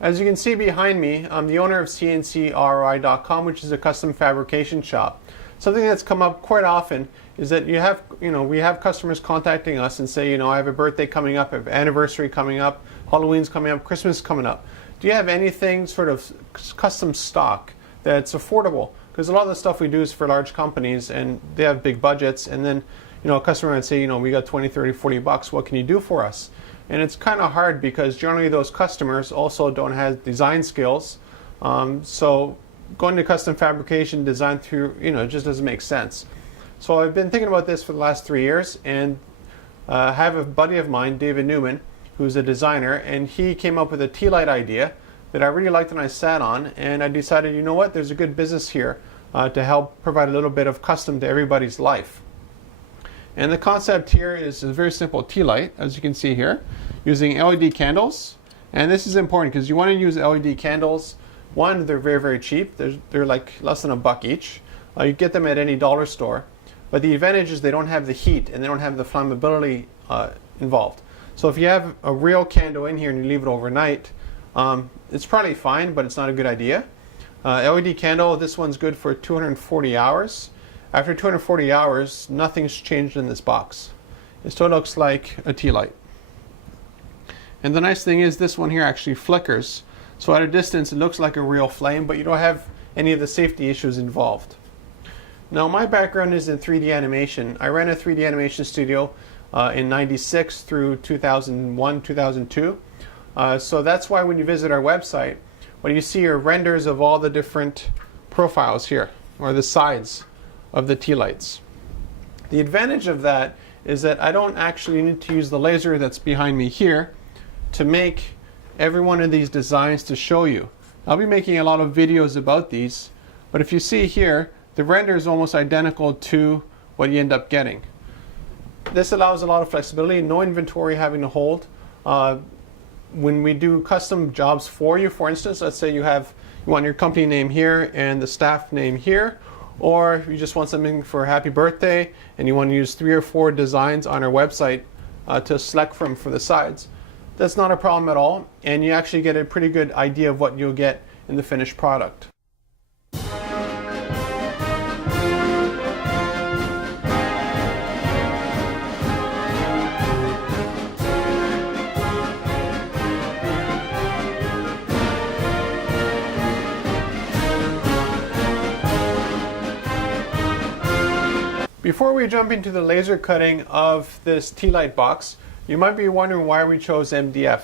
As you can see behind me, I'm the owner of CNCKing.com, which is a custom fabrication shop. Something that's come up quite often is that we have customers contacting us and say, I have a birthday coming up, I have an anniversary coming up, Halloween's coming up, Christmas coming up. Do you have anything sort of custom stock that's affordable? Because a lot of the stuff we do is for large companies and they have big budgets, and then a customer would say, we got 20, 30, 40 bucks, what can you do for us? And it's kind of hard because generally those customers also don't have design skills. So going to custom fabrication design through, it just doesn't make sense. So I've been thinking about this for the last 3 years, and I have a buddy of mine, David Newman, who's a designer, and he came up with a tea light idea that I really liked and I sat on, and I decided, there's a good business here to help provide a little bit of custom to everybody's life. And the concept here is a very simple tea light, as you can see here, using LED candles. And this is important because you want to use LED candles. One, they're very, very cheap. They're like less than $1 each. You get them at any dollar store. But the advantage is they don't have the heat and they don't have the flammability involved. So if you have a real candle in here and you leave it overnight, it's probably fine, but it's not a good idea. LED candle, this one's good for 240 hours. After 240 hours, nothing's changed in this box. It still looks like a tea light. And the nice thing is this one here actually flickers. So at a distance it looks like a real flame, but you don't have any of the safety issues involved. Now my background is in 3D animation. I ran a 3D animation studio in 96 through 2001, 2002. So that's why when you visit our website, what you see are renders of all the different profiles here, or the sides of the tea lights. The advantage of that is that I don't actually need to use the laser that's behind me here to make every one of these designs to show you. I'll be making a lot of videos about these, but if you see here, the render is almost identical to what you end up getting. This allows a lot of flexibility, no inventory having to hold. When we do custom jobs for you, for instance, let's say you want your company name here and the staff name here, or you just want something for a happy birthday and you want to use 3 or 4 designs on our website to select from for the sides. That's not a problem at all, and you actually get a pretty good idea of what you'll get in the finished product. Before we jump into the laser cutting of this tea light box, you might be wondering why we chose MDF.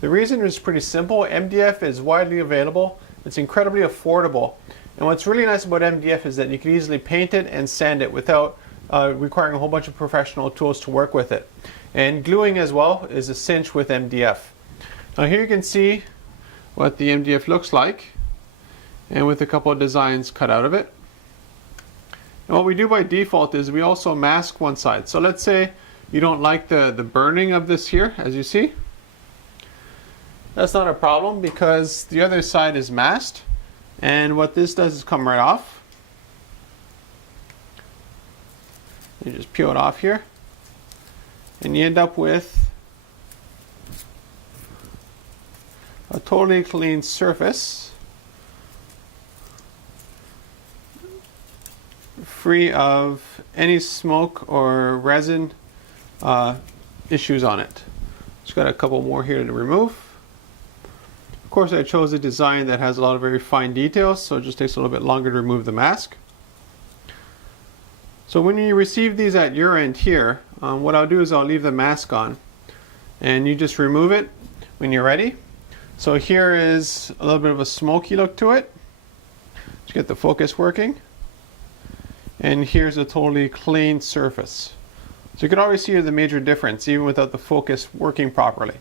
The reason is pretty simple. MDF is widely available, it's incredibly affordable, and what's really nice about MDF is that you can easily paint it and sand it without requiring a whole bunch of professional tools to work with it. And gluing as well is a cinch with MDF. Now here you can see what the MDF looks like, and with a couple of designs cut out of it. And what we do by default is we also mask one side. So let's say you don't like the burning of this here, as you see. That's not a problem because the other side is masked. And what this does is come right off. You just peel it off here. And you end up with a totally clean surface, free of any smoke or resin issues on it. Just got a couple more here to remove. Of course, I chose a design that has a lot of very fine details, so it just takes a little bit longer to remove the mask. So when you receive these at your end here, what I'll do is I'll leave the mask on, and you just remove it when you're ready. So here is a little bit of a smoky look to it. Let's get the focus working. And here's a totally clean surface. So you can always see the major difference even without the focus working properly.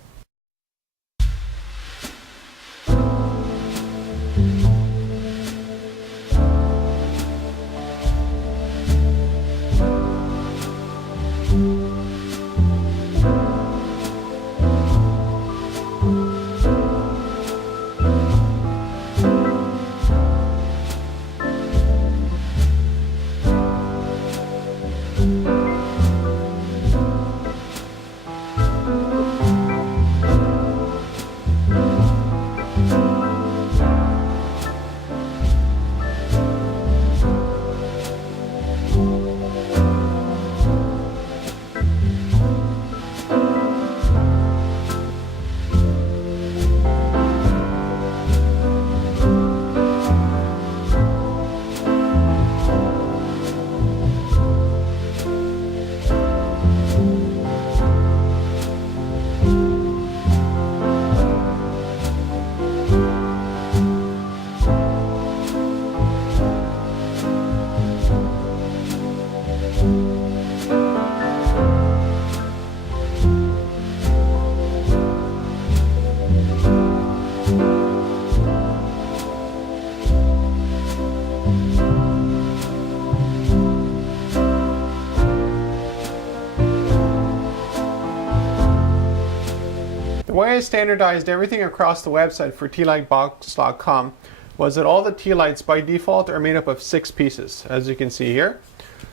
I standardized everything across the website for tealightbox.com was that all the tea lights by default are made up of 6 pieces, as you can see here.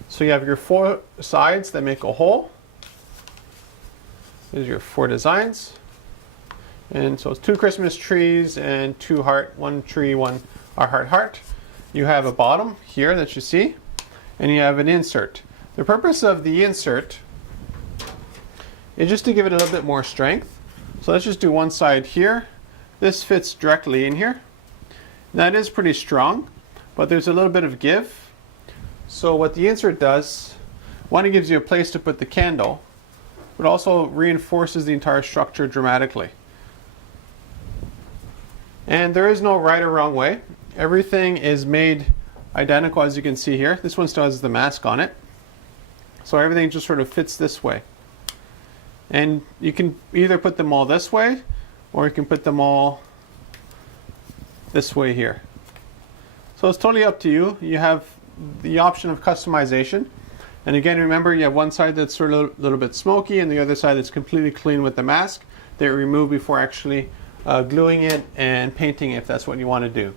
So you have your 4 sides that make a whole. There's your 4 designs. And so it's 2 Christmas trees and 2 heart, 1 tree, 1 heart. You have a bottom here that you see, and you have an insert. The purpose of the insert is just to give it a little bit more strength. So let's just do one side here. This fits directly in here. That is pretty strong, but there's a little bit of give. So what the insert does, one, it gives you a place to put the candle, but also reinforces the entire structure dramatically. And there is no right or wrong way. Everything is made identical, as you can see here. This one still has the mask on it. So everything just sort of fits this way. And you can either put them all this way, or you can put them all this way here. So it's totally up to you. You have the option of customization. And again, remember, you have one side that's sort of a little bit smoky and the other side that's completely clean with the mask that you remove before actually gluing it and painting it, if that's what you want to do.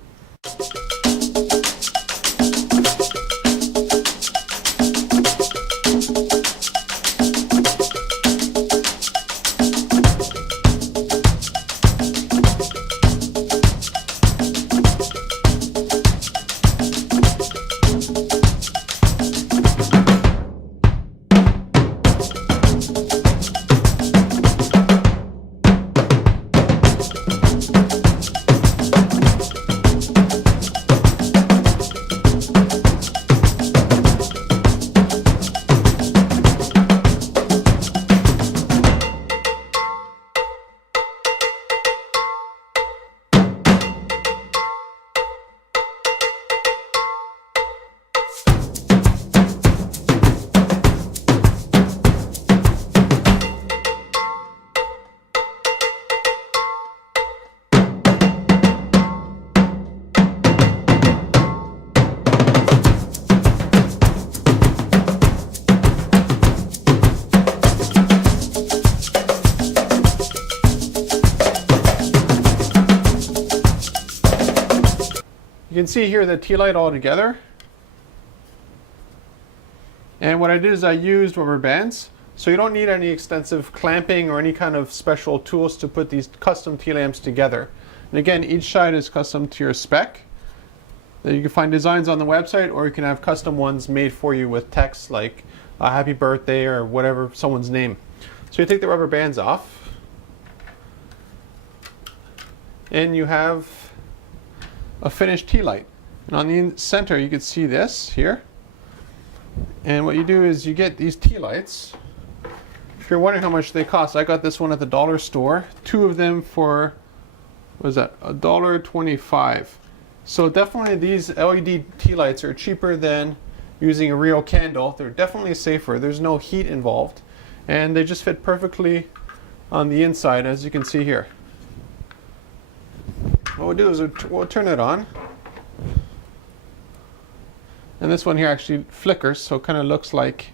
You can see here the tea light all together. And what I did is I used rubber bands. So you don't need any extensive clamping or any kind of special tools to put these custom tea lamps together. And again, each side is custom to your spec. You can find designs on the website, or you can have custom ones made for you with text like happy birthday or whatever, someone's name. So you take the rubber bands off, and you have a finished tea light. And on the center you can see this here. And what you do is you get these tea lights. If you're wondering how much they cost, I got this one at the dollar store. 2 of them for, what was that, $1.25. So definitely these LED tea lights are cheaper than using a real candle. They're definitely safer. There's no heat involved. And they just fit perfectly on the inside, as you can see here. What we'll do is we'll turn it on. And this one here actually flickers, so it kind of looks like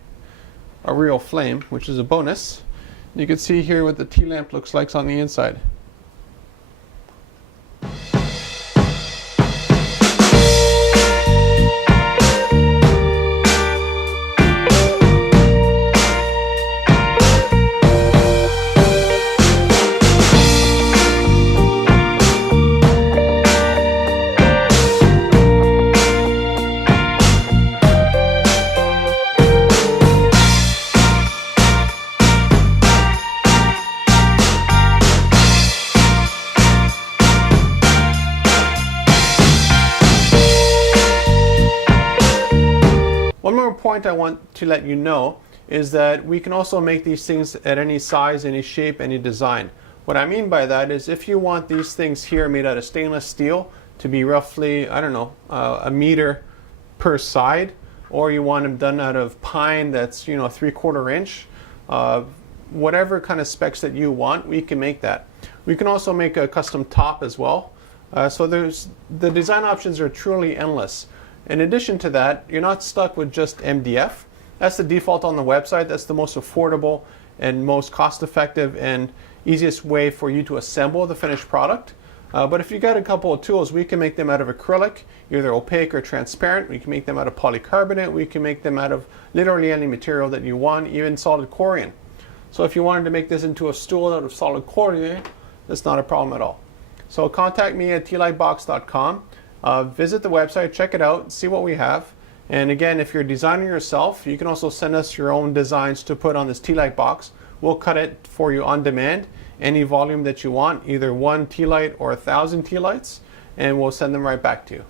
a real flame, which is a bonus. You can see here what the tea lamp looks like on the inside. One more point I want to let you know is that we can also make these things at any size, any shape, any design. What I mean by that is if you want these things here made out of stainless steel to be roughly, I don't know, a meter per side, or you want them done out of pine that's, you know, 3/4 inch, whatever kind of specs that you want, we can make that. We can also make a custom top as well. So the design options are truly endless. In addition to that, you're not stuck with just MDF. That's the default on the website. That's the most affordable and most cost-effective and easiest way for you to assemble the finished product. But if you got a couple of tools, we can make them out of acrylic, either opaque or transparent. We can make them out of polycarbonate. We can make them out of literally any material that you want, even solid corian. So if you wanted to make this into a stool out of solid corian, that's not a problem at all. So contact me at tlightbox.com. Visit the website, check it out, see what we have. And again, if you're designing yourself, you can also send us your own designs to put on this tea light box. We'll cut it for you on demand, any volume that you want, either 1 tea light or 1,000 tea lights, and we'll send them right back to you.